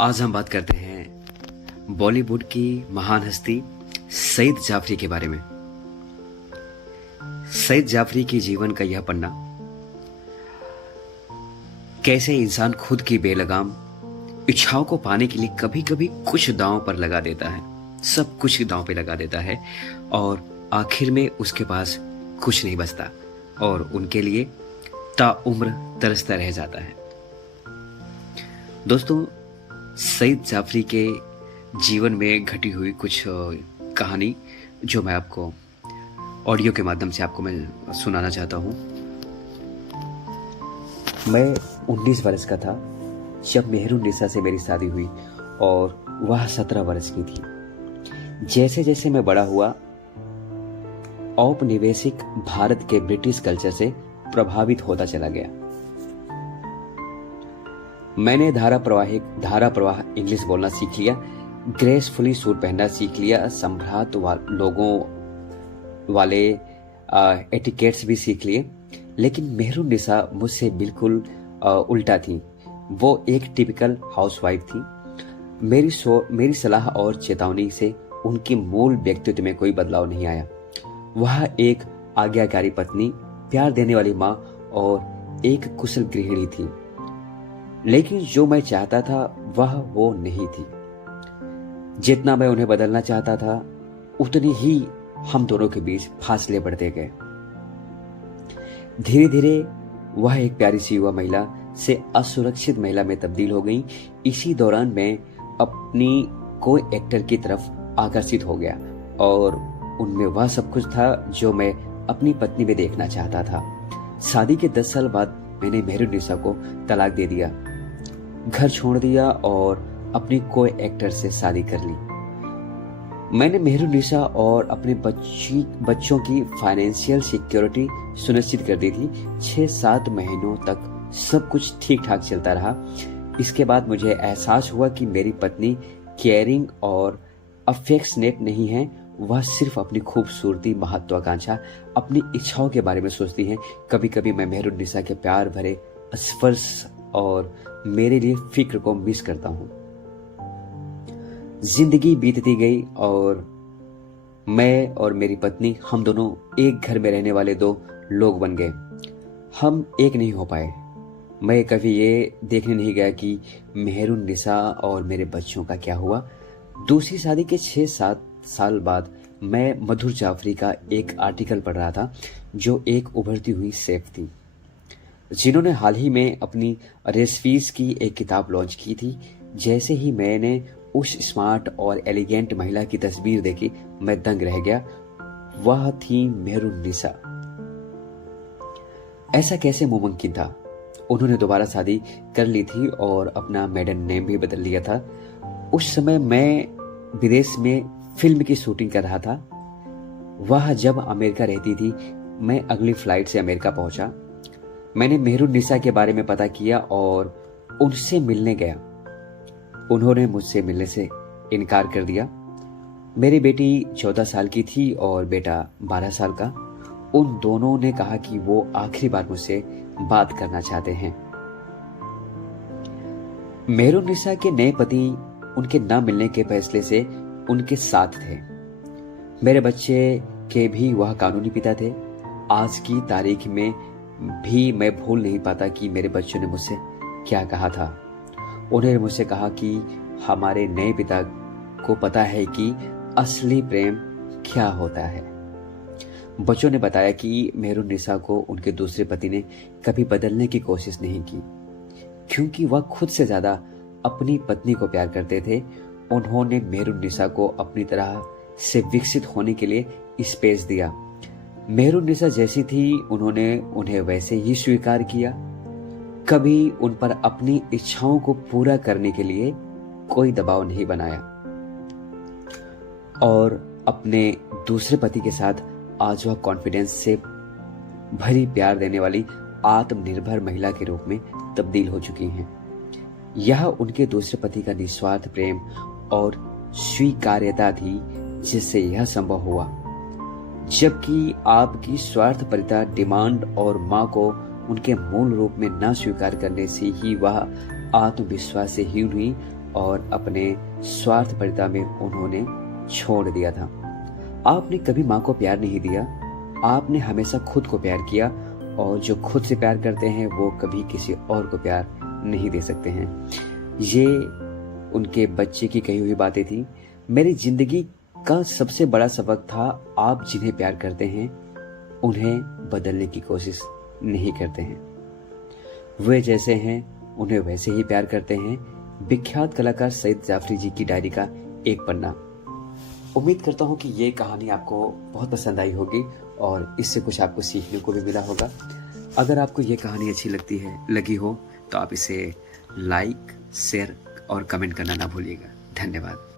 आज हम बात करते हैं बॉलीवुड की महान हस्ती सईद जाफरी के बारे में। सईद जाफरी के जीवन का यह पन्ना कैसे इंसान खुद की बेलगाम इच्छाओं को पाने के लिए कभी कभी कुछ दांव पर लगा देता है, सब कुछ दांव पे लगा देता है और आखिर में उसके पास कुछ नहीं बचता और उनके लिए ताउम्र तरसता रह जाता है। दोस्तों, सईद जाफरी के जीवन में घटी हुई कुछ कहानी जो मैं आपको ऑडियो के माध्यम से आपको मैं सुनाना चाहता हूँ। मैं 19 वर्ष का था जब मेहरुन्निसा से मेरी शादी हुई और वह 17 वर्ष की थी। जैसे जैसे मैं बड़ा हुआ, औपनिवेशिक भारत के ब्रिटिश कल्चर से प्रभावित होता चला गया। मैंने धारा प्रवाह इंग्लिश बोलना सीख लिया, ग्रेसफुली सूट पहनना सीख लिया, सम्भ्रांत लोगों वाले एटिकेट्स भी सीख लिए। लेकिन मेहरुन्निसा मुझसे बिल्कुल उल्टा थी। वो एक टिपिकल हाउसवाइफ थी। मेरी सलाह और चेतावनी से उनकी मूल व्यक्तित्व में कोई बदलाव नहीं आया। वह एक आज्ञाकारी पत्नी, प्यार देने वाली माँ और एक कुशल गृहिणी थी। लेकिन जो मैं चाहता था वह वो नहीं थी। जितना मैं उन्हें बदलना चाहता था उतनी ही हम दोनों के बीच फासले बढ़ते गए। धीरे धीरे वह एक प्यारी सी युवा महिला से असुरक्षित महिला में तब्दील हो गई। इसी दौरान मैं अपनी को एक्टर की तरफ आकर्षित हो गया और उनमें वह सब कुछ था जो मैं अपनी पत्नी में देखना चाहता था। शादी के 10 साल बाद मैंने मेहरुन्निसा को तलाक दे दिया, घर छोड़ दिया और अपनी को एक्टर से शादी कर ली। मैंने मेहरुन्निसा और अपने बच्चों की फाइनेंशियल सिक्योरिटी सुनिश्चित कर दी थी। 6-7 महीनों तक सब कुछ ठीक ठाक चलता रहा। इसके बाद मुझे एहसास हुआ कि मेरी पत्नी केयरिंग और अफेक्शनेट नहीं है। वह सिर्फ अपनी खूबसूरती, महत्वाकांक्षा, अपनी इच्छाओं के बारे में सोचती है। कभी कभी मैं मेहरुन्निसा के प्यार भरे स्पर्श और मेरे लिए फिक्र को मिस करता हूं। जिंदगी बीतती गई और मैं और मेरी पत्नी, हम दोनों एक घर में रहने वाले 2 लोग बन गए। हम एक नहीं हो पाए। मैं कभी ये देखने नहीं गया कि मेहरुन्निसा और मेरे बच्चों का क्या हुआ। दूसरी शादी के 6-7 साल बाद मैं मधुर जाफरी का एक आर्टिकल पढ़ रहा था, जो एक उभरती हुई शेफ थी जिन्होंने हाल ही में अपनी रेसिपीज की एक किताब लॉन्च की थी। जैसे ही मैंने उस स्मार्ट और एलिगेंट महिला की तस्वीर देखी, मैं दंग रह गया। वह थी मेहरुन्निसा। ऐसा कैसे मुमकिन था? उन्होंने दोबारा शादी कर ली थी और अपना मेडन नेम भी बदल लिया था। उस समय मैं विदेश में फिल्म की शूटिंग कर रहा था। वह जब अमेरिका रहती थी, मैं अगली फ्लाइट से अमेरिका पहुंचा। मैंने मेहरुन्निसा के बारे में पता किया और उनसे मिलने गया। उन्होंने मुझसे मिलने से इनकार कर दिया। मेरी बेटी 14 साल की थी और बेटा 12 साल का। उन दोनों ने कहा कि वो आखिरी बार मुझसे बात करना चाहते हैं। मेहरुन्निसा के नए पति उनके न मिलने के फैसले से उनके साथ थे। मेरे बच्चे के भी वह कानूनी पिता थे। आज की तारीख में भी मैं भूल नहीं पाता कि मेरे बच्चों ने मुझसे क्या कहा था। उन्होंने मुझसे कहा कि हमारे नए पिता को पता है कि असली प्रेम क्या होता है। बच्चों ने बताया कि मेहरुन्निसा को उनके दूसरे पति ने कभी बदलने की कोशिश नहीं की, क्योंकि वह खुद से ज्यादा अपनी पत्नी को प्यार करते थे। उन्होंने मेहरुन्निसा को अपनी तरह से विकसित होने के लिए स्पेस दिया। मेहरुन्निसा जैसी थी, उन्होंने उन्हें वैसे ही स्वीकार किया। कभी उन पर अपनी इच्छाओं को पूरा करने के लिए कोई दबाव नहीं बनाया और अपने दूसरे पति के साथ आज वह कॉन्फिडेंस से भरी प्यार देने वाली आत्मनिर्भर महिला के रूप में तब्दील हो चुकी हैं। यह उनके दूसरे पति का निस्वार्थ प्रेम और स्वीकार्यता थी जिससे यह संभव हुआ, जबकि आपकी स्वार्थपरता, डिमांड और मां को उनके मूल रूप में न स्वीकार करने से ही वह आत्मविश्वास से हीन हुई और अपने स्वार्थपरता में उन्होंने छोड़ दिया था। आपने कभी माँ को प्यार नहीं दिया, आपने हमेशा खुद को प्यार किया, और जो खुद से प्यार करते हैं वो कभी किसी और को प्यार नहीं दे सकते हैं। ये उनके बच्चे की कही हुई बातें थी। मेरी जिंदगी का सबसे बड़ा सबक था, आप जिन्हें प्यार करते हैं उन्हें बदलने की कोशिश नहीं करते हैं। वे जैसे हैं उन्हें वैसे ही प्यार करते हैं। विख्यात कलाकार सईद जाफरी जी की डायरी का एक पन्ना। उम्मीद करता हूँ कि ये कहानी आपको बहुत पसंद आई होगी और इससे कुछ आपको सीखने को भी मिला होगा। अगर आपको ये कहानी अच्छी लगी हो तो आप इसे लाइक, शेयर और कमेंट करना ना भूलिएगा। धन्यवाद।